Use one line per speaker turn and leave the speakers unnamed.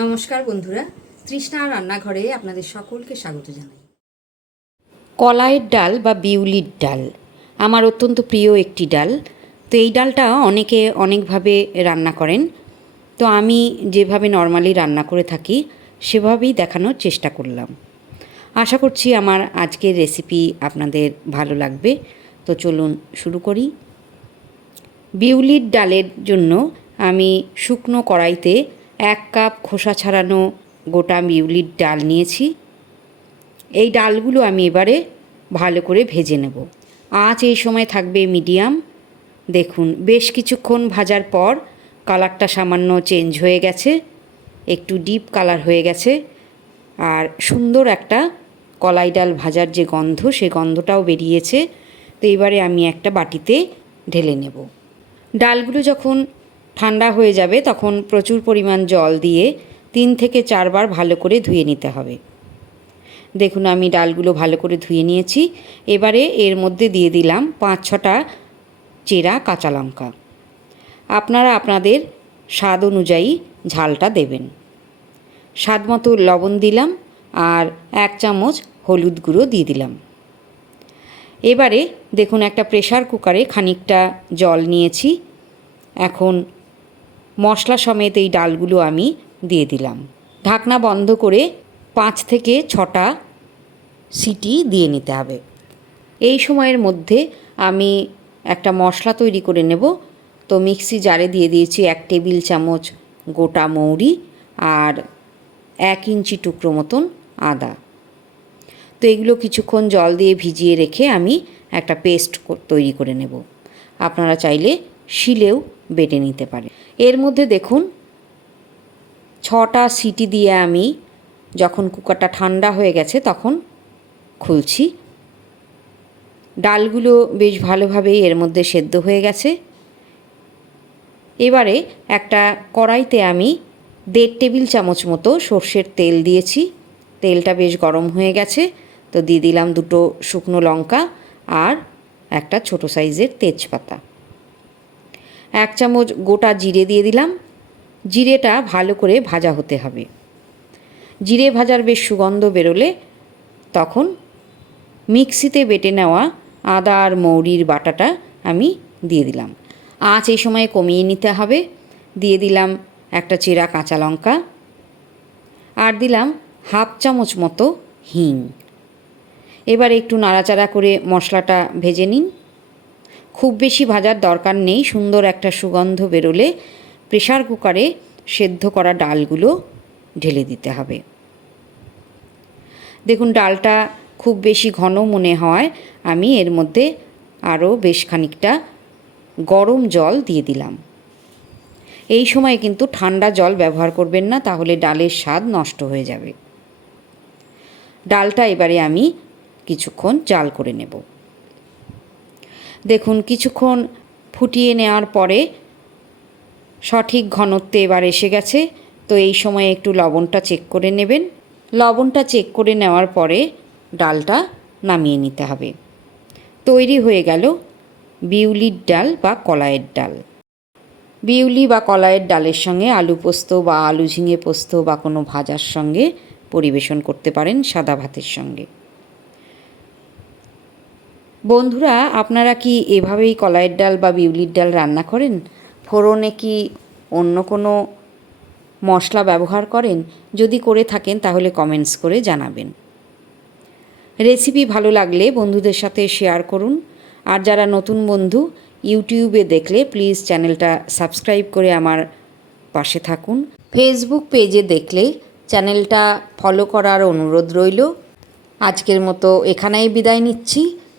নমস্কার বন্ধুরা, তৃষ্ণা রান্নাঘরে আপনাদের সকলকে স্বাগত জানাই।
কলাইয়ের ডাল বা বিউলির ডাল, আমার অত্যন্ত প্রিয় একটি ডাল। তো এই ডালটা অনেকে অনেকভাবে রান্না করেন। তো আমি যেভাবে নর্মালি রান্না করে থাকি, সেভাবেই দেখানোর চেষ্টা করলাম। আশা করছি আমার আজকের রেসিপি আপনাদের ভালো লাগবে। তো চলুন শুরু করি। বিউলির ডালের জন্য আমি শুকনো কড়াইতে এক কাপ খোসা ছাড়ানো গোটা মিউলির ডাল নিয়েছি। এই ডালগুলো আমি এবারে ভালো করে ভেজে নেব। আঁচ এই সময় থাকবে মিডিয়াম। দেখুন, বেশ কিছুক্ষণ ভাজার পর কালারটা সামান্য চেঞ্জ হয়ে গেছে। একটু ডিপ কালার হয়ে গেছে। আর সুন্দর একটা কলাই ডাল ভাজার যে গন্ধ, সে গন্ধটাও বেরিয়েছে। তো এবারে আমি একটা বাটিতে ঢেলে নেব। ডালগুলো যখন ঠান্ডা হয়ে যাবে, তখন প্রচুর পরিমাণ জল দিয়ে তিন থেকে চারবার ভালো করে ধুয়ে নিতে হবে। দেখুন, আমি ডালগুলো ভালো করে ধুয়ে নিয়েছি। এবারে এর মধ্যে দিয়ে দিলাম পাঁচ ছটা চেরা কাঁচা লঙ্কা। আপনারা আপনাদের স্বাদ অনুযায়ী ঝালটা দেবেন। স্বাদ মতো লবণ দিলাম আর এক চামচ হলুদ গুঁড়ো দিয়ে দিলাম। এবারে দেখুন, একটা প্রেশার কুকারে খানিকটা জল নিয়েছি। এখন মশলা সমেত এই ডালগুলো আমি দিয়ে দিলাম। ঢাকনা বন্ধ করে পাঁচ থেকে ছটা সিটি দিয়ে নিতে হবে। এই সময়ের মধ্যে আমি একটা মশলা তৈরি করে নেব। তো মিক্সি জারে দিয়ে দিয়েছি এক টেবিল চামচ গোটা মৌরি আর এক ইঞ্চি টুকরো মতন আদা। তো এগুলো কিছুক্ষণ জল দিয়ে ভিজিয়ে রেখে আমি একটা পেস্ট তৈরি করে নেব। আপনারা চাইলে শিলেও বেটে নিতে পারে। এর মধ্যে দেখুন, ছটা সিটি দিয়ে আমি যখন কুকারটা ঠান্ডা হয়ে গেছে তখন খুলছি। ডালগুলো বেশ ভালোভাবেই এর মধ্যে সেদ্ধ হয়ে গেছে। এবারে একটা কড়াইতে আমি দেড় টেবিল চামচ মতো সর্ষের তেল দিয়েছি। তেলটা বেশ গরম হয়ে গেছে, তো দিয়ে দিলাম দুটো শুকনো লঙ্কা আর একটা ছোট সাইজের তেজপাতা। এক চামচ গোটা জিরে দিয়ে দিলাম। জিরেটা ভালো করে ভাজা হতে হবে। জিরে ভাজার বেশ সুগন্ধ বেরোলে তখন মিক্সিতে বেটে নেওয়া আদা আর মৌরির বাটাটা আমি দিয়ে দিলাম। আঁচ এই সময় কমিয়ে নিতে হবে। দিয়ে দিলাম একটা চেরা কাঁচা লঙ্কা। আর দিলাম হাফ চামচ মতো হিং। এবার একটু নাড়াচাড়া করে মশলাটা ভেজে নিন। খুব বেশি ভাজার দরকার নেই, সুন্দর একটা সুগন্ধ বেরোলে প্রেশার কুকারে সেদ্ধ করা ডালগুলো ঢেলে দিতে হবে। দেখুন, ডালটা খুব বেশি ঘন মনে হয় আমি এর মধ্যে আরও বেশ খানিকটা গরম জল দিয়ে দিলাম। এই সময় কিন্তু ঠান্ডা জল ব্যবহার করবেন না, তাহলে ডালের স্বাদ নষ্ট হয়ে যাবে। ডালটা এবারে আমি কিছুক্ষণ জাল করে নেব। দেখুন, কিছুক্ষণ ফুটিয়ে নেওয়ার পরে সঠিক ঘনত্বে এবার এসে গেছে। তো এই সময় একটু লবণটা চেক করে নেবেন। লবণটা চেক করে নেওয়ার পরে ডালটা নামিয়ে নিতে হবে। তৈরি হয়ে গেল বিউলির ডাল বা কলাইয়ের ডাল। বিউলি বা কলাইয়ের ডালের সঙ্গে আলু পোস্ত বা আলু ঝিঙে পোস্ত বা কোনো ভাজার সঙ্গে পরিবেশন করতে পারেন সাদা ভাতের সঙ্গে। বন্ধুরা, আপনারা কি এভাবেই কলাইয়ের ডাল বা বিউলির ডাল রান্না করেন? ফোড়নে কি অন্য কোনো মশলা ব্যবহার করেন? যদি করে থাকেন, তাহলে কমেন্টস করে জানাবেন। রেসিপি ভালো লাগলে বন্ধুদের সাথে শেয়ার করুন। আর যারা নতুন বন্ধু, ইউটিউবে দেখলে প্লিজ চ্যানেলটা সাবস্ক্রাইব করে আমার পাশে থাকুন। ফেসবুক পেজে দেখলে চ্যানেলটা ফলো করার অনুরোধ রইল। আজকের মতো এখানেই বিদায় নিচ্ছি।